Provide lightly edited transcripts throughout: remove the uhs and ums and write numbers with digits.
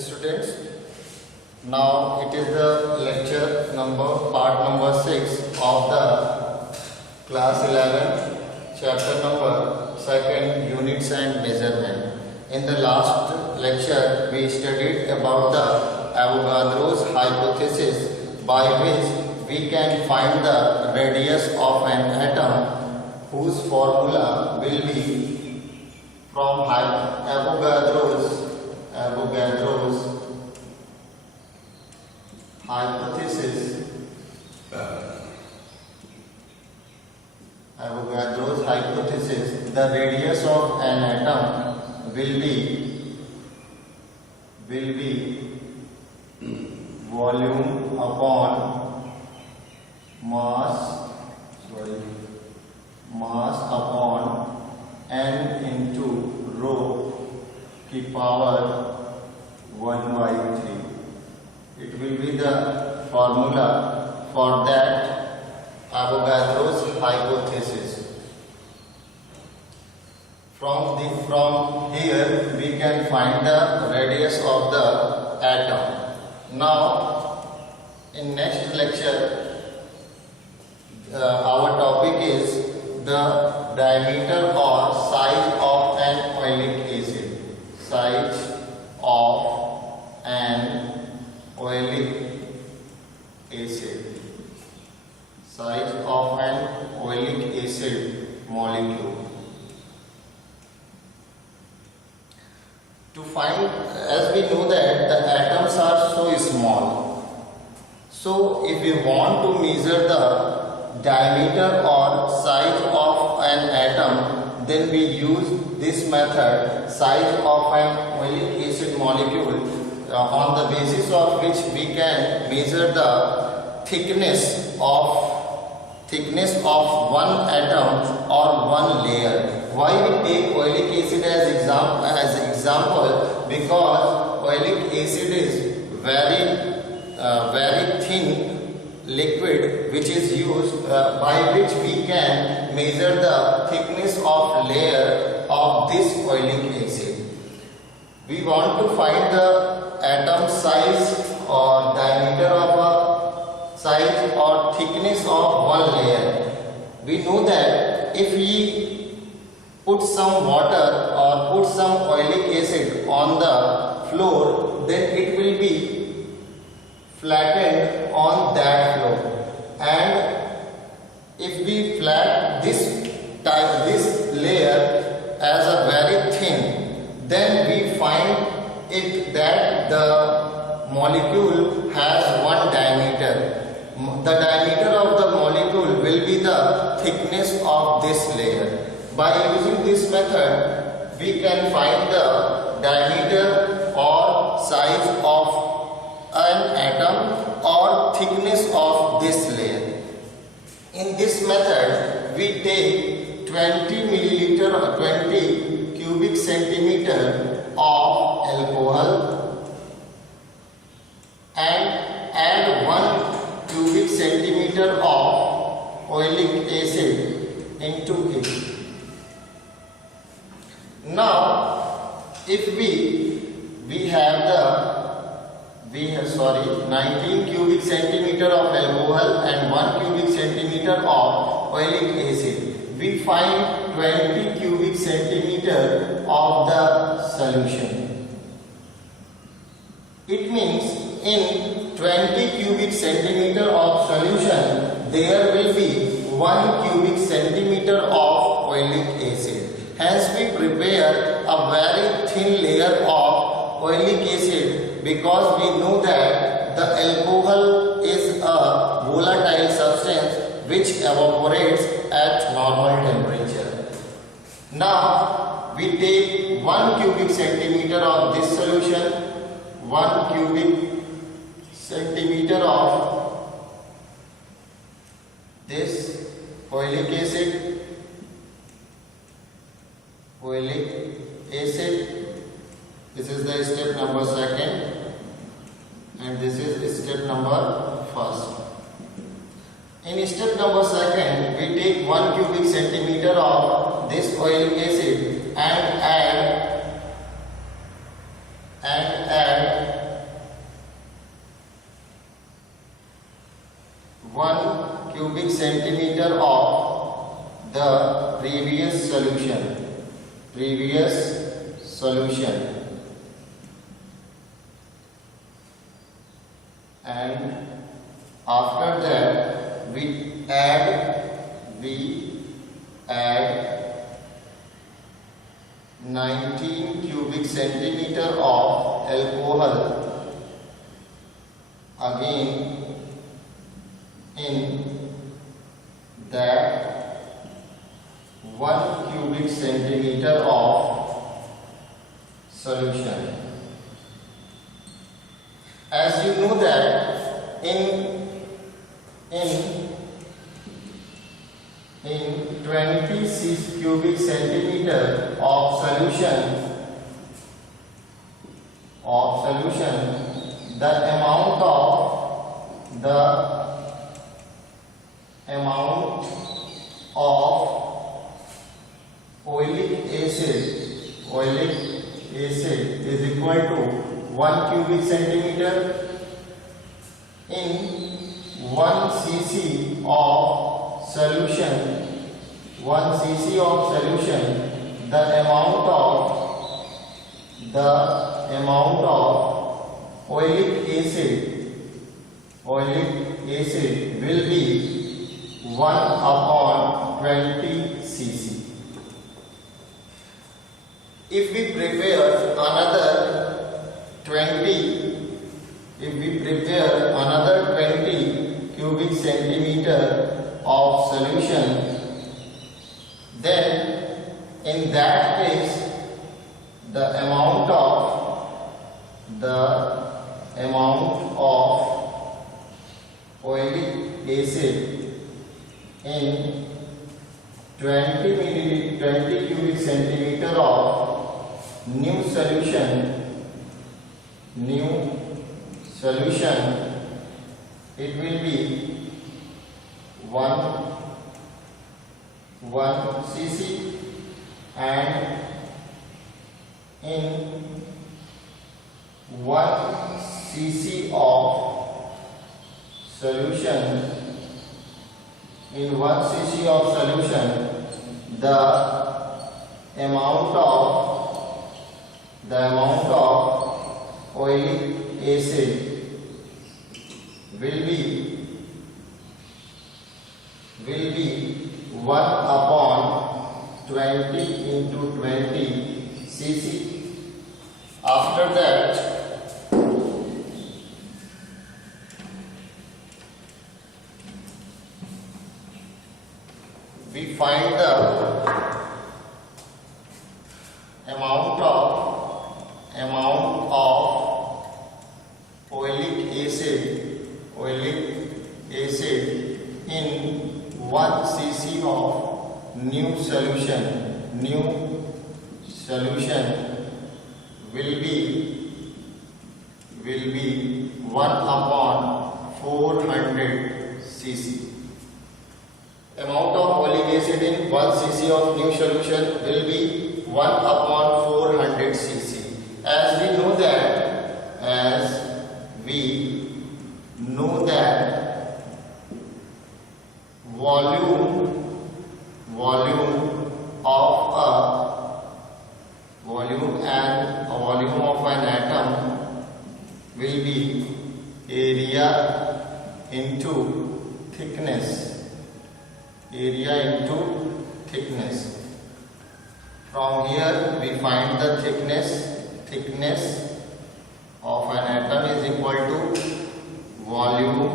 students, now it is the lecture part number 6 of the class 11 chapter number 2 units and measurement. In the last lecture we studied about the Avogadro's hypothesis, by which we can find the radius of an atom whose formula will be from Avogadro's hypothesis. Avogadro's hypothesis, the radius of an atom will be volume upon mass upon n into rho की power 1/3. It will be the formula for that Avogadro's hypothesis. From here we can find the radius of the atom. Now in next lecture our topic is the diameter or size of an oleic acid. Size of an oleic acid. Size of an oleic acid molecule. To find, as we know that the atoms are so small, so if we want to measure the diameter or size of an atom, then we use this method, size of an oleic acid molecule, on the basis of which we can measure the thickness of one atom or one layer. Why we take oleic acid as example? Because oleic acid is very thin liquid which is used by which we can measure the thickness of layer of this oleic acid. We want to find the atom size or diameter of a size or thickness of one layer. We know that if we put some water or put some oleic acid on the floor, then it will be flattened on that floor. And if we flat this layer as a very thin, then we find it that the molecule has one diameter. The diameter of the molecule will be the thickness of this layer. By using this method, we can find the diameter or size of an atom or thickness of this layer. In this method, we take 20 milliliter or 20 cubic centimeter of alcohol and add 1 cubic centimeter of oleic acid into it. Now, if we have 19 cubic centimeter of alcohol and 1 cubic centimeter of oleic acid, we find 20 cubic centimeter of the solution. It means in 20 cubic centimeter of solution, there will be 1 cubic centimeter of oleic acid. Hence we prepare a very thin layer of oleic acid, because we know that the alcohol is a volatile substance which evaporates at normal temperature. Now we take 1 cubic centimeter of this solution, 1 cubic centimeter of this oleic acid, this is the step number 2nd and this is step number 1st. In step number 2nd, we take 1 cubic centimeter of this oleic acid and add cubic centimeter of the previous solution. And after that we add 19 cubic centimeter of alcohol again in that 1 cubic centimeter of solution. As you know that in 26 cubic centimeter of solution, the amount of oleic acid is equal to 1 cubic centimeter. In 1 cc of solution, the amount of oleic acid will be 1/20 cc. If we prepare another 20 cubic centimeter of solution, then in that case the amount of oleic acid in 20 cubic centimeter of new solution, it will be 1 cc, and in 1 cc of solution, the amount of oleic acid will be 1/20 into 20 cc. After that we find the amount of oleic acid in 1 cc of new solution will be 1/400 cc. Amount of oleic acid in 1 cc of new solution will be 1/400 cc. As we know that volume of an atom will be area into thickness. From here we find the thickness of an atom is equal to volume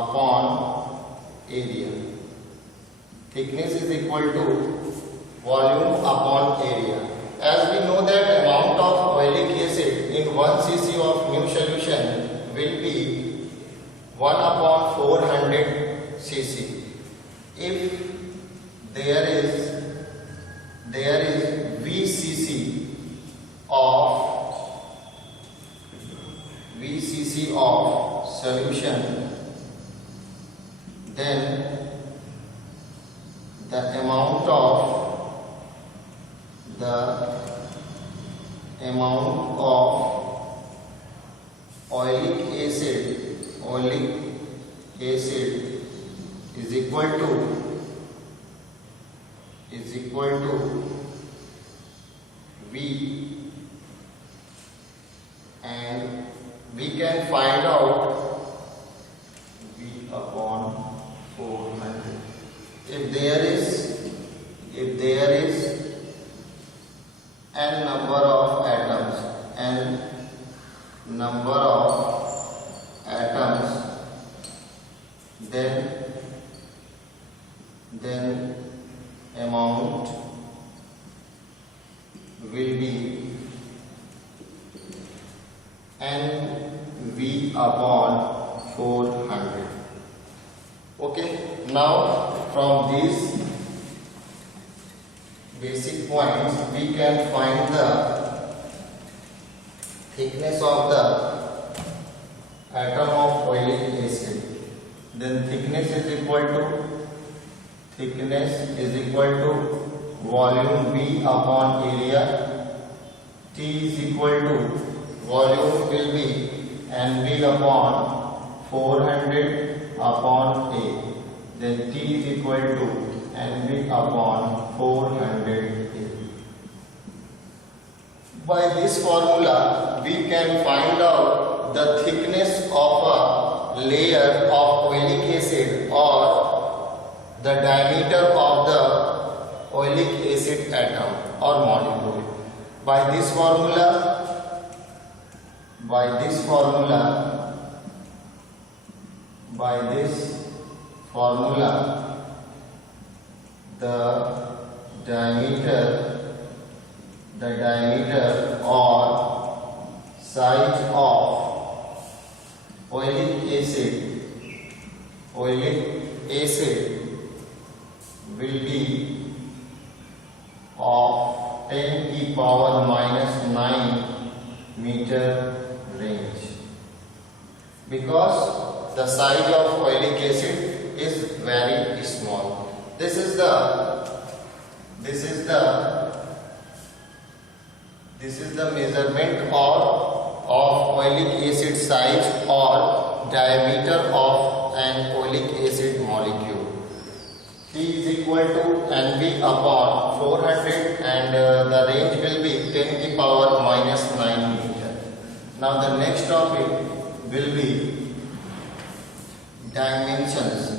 upon area. Thickness is equal to volume upon area. As we know that amount of oleic acid in 1 cc of new solution will be 1/400 cc. If there is VCC of solution, then the amount of oleic acid equal to V, and we can find out V upon 400. If there is n number of atoms, then amount will be NV upon 400. Okay, now from these basic points we can find the thickness of the atom of oleic acid. Then thickness is equal to volume V upon area. T is equal to volume will be NV upon 400 upon A. Then T is equal to NV upon 400 A. By this formula, we can find out the thickness of a layer of oleic acid or the diameter of the oleic acid atom or molecule. By this formula, the diameter or size of oleic acid will be of 10 to the power minus 9 meter range, because the size of oleic acid is very small. This is the measurement of oleic acid size or diameter of an oleic acid molecule. T is equal to NV upon 400 and the range will be 10 to the power minus 9 meter. Now the next topic will be dimensions.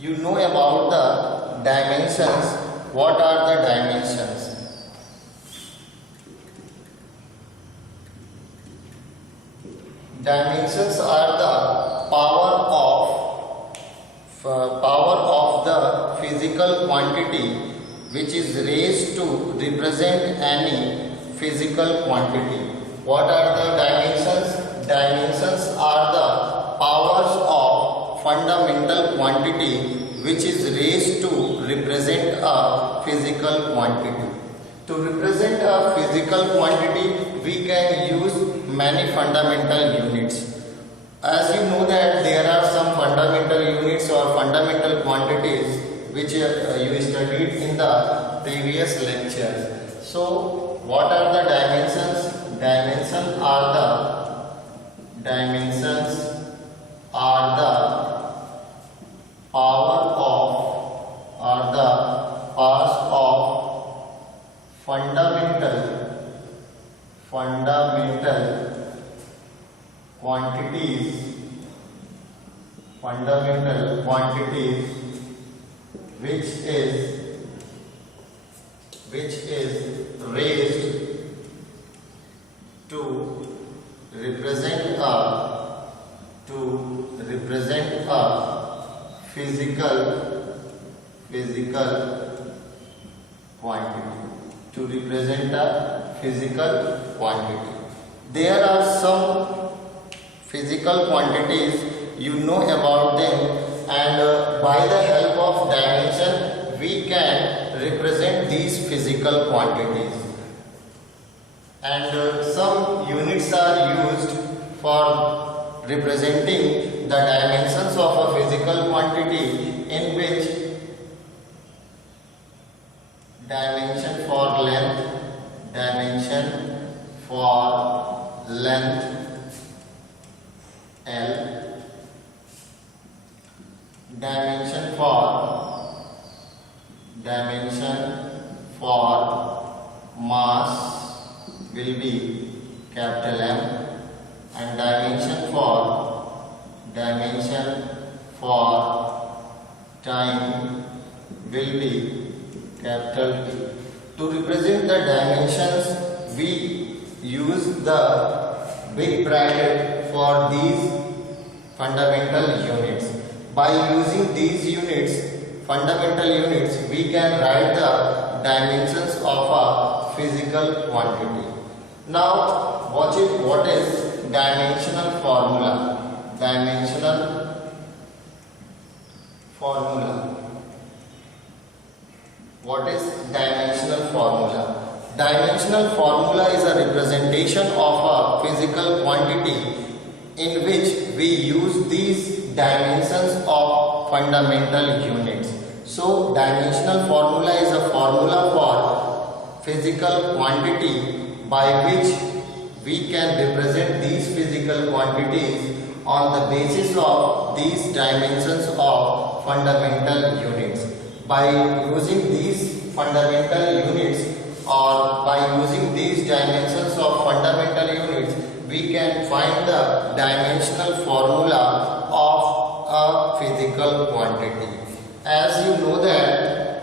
You know about the dimensions. What are the dimensions? Dimensions are the power of the physical quantity which is raised to represent any physical quantity. What are the dimensions? Dimensions are the powers of fundamental quantity which is raised to represent a physical quantity. To represent a physical quantity, we can use many fundamental units. As you know that there are some fundamental units or fundamental quantities which you studied in the previous lecture. So, what are the dimensions? Dimensions are the powers of fundamental quantities which is raised to represent a physical quantity. There are some physical quantities, you know about them, and by the help of dimension we can represent these physical quantities. And some units are used for representing the dimensions of a physical quantity, in which dimension for length, dimension for length L, dimension for mass will be capital M, and dimension for time will be capital T. To represent the dimensions, we use the big bracket for these fundamental units. By using these fundamental units, we can write the dimensions of a physical quantity. Now, what is dimensional formula? What is dimensional formula? Dimensional formula is a representation of a physical quantity in which we use these dimensions of fundamental units. So, dimensional formula is a formula for physical quantity by which we can represent these physical quantities on the basis of these dimensions of fundamental units. By using these fundamental units or by using these dimensions of fundamental units, we can find the dimensional formula of a physical quantity. As you know that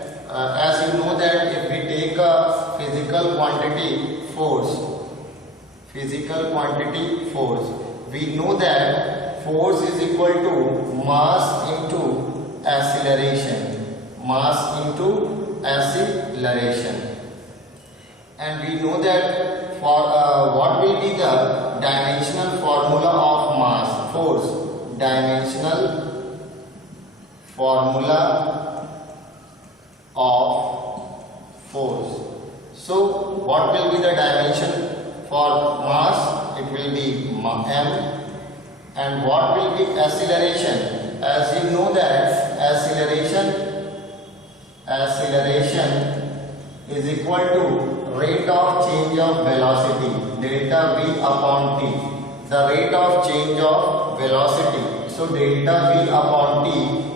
if we take a physical quantity force, we know that force is equal to mass into acceleration. And we know that for what will be the dimensional formula of mass, force, dimensional formula of force. So what will be the dimension for mass? It will be m. And what will be acceleration? As you know that acceleration is equal to rate of change of velocity, delta v upon t, the rate of change of velocity. So delta v upon t,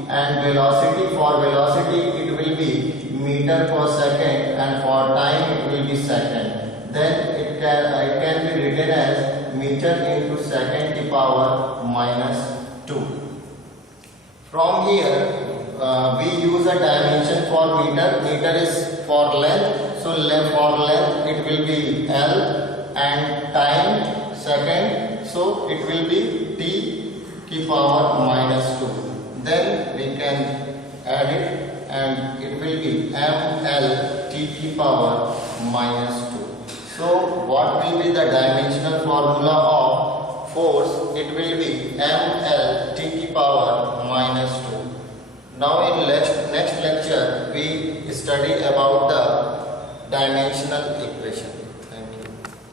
and velocity, for velocity it will be meter per second, and for time it will be second. Then it can be written as meter into second to power minus 2. From here we use a dimension for meter. Meter is for length, so for length it will be L, and time second, so it will be t to power minus 2. Then we can add it, and it will be ml t to power minus 2. So what will be the dimensional formula of force? It will be ml t to power minus 2. Now in next lecture we study about the dimensional equation.